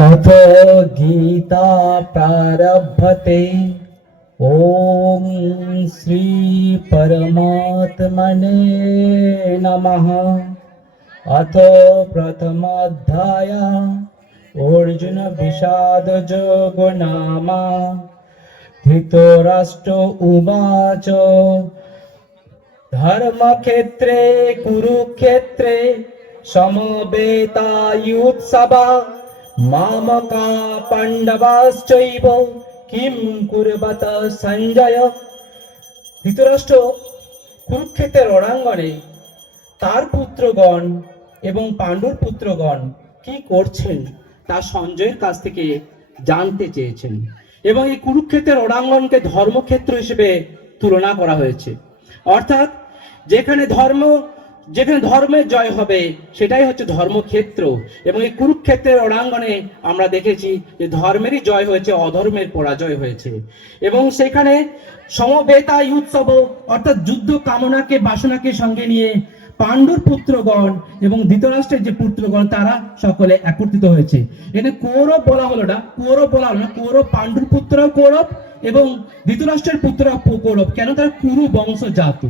अथ गीता प्रारभते ॐ श्रीपरमात्मने नमः अथ प्रथमाध्याय अर्जुनविषादयोगो नाम धृतराष्ट्र उवाच धर्मक्षेत्रे कुरुक्षेत्रे समवेतायुत्सवा মামকা পাণ্ডবাশ্চৈব কিম কুরবত সঞ্জয় ধৃতরাষ্ট্র কুরুক্ষেত্রের রণাঙ্গনে তার পুত্রগণ এবং পাণ্ডুর পুত্রগণ কি করছেন তা সঞ্জয়ের কাছ থেকে জানতে চেয়েছেন এবং এই কুরুক্ষেত্রের রণাঙ্গনকে ধর্মক্ষেত্র হিসেবে তুলনা করা হয়েছে। অর্থাৎ যেখানে ধর্ম যেখানে ধর্মের জয় হবে, সেটাই হচ্ছে ধর্মক্ষেত্র। এবং এই কুরুক্ষেত্রের রণাঙ্গনে আমরা দেখেছি যে ধর্মেরই জয় হয়েছে, অধর্মের পরাজয় হয়েছে। এবং সেখানে সমবেতা উৎসব অর্থাৎ যুদ্ধ কামনাকে, বাসনাকে সঙ্গে নিয়ে পাণ্ডুর পুত্রগণ এবং ধৃতরাষ্ট্রের যে পুত্রগণ, তারা সকলে একত্রিত হয়েছে। এখানে কৌরব বলা হলো না, কৌরব বলা হলো না, কৌরব পাণ্ডুর পুত্র কৌরব এবং ধৃতরাষ্ট্রের পুত্র কৌরব। কেন? তারা কুরু বংশ জাত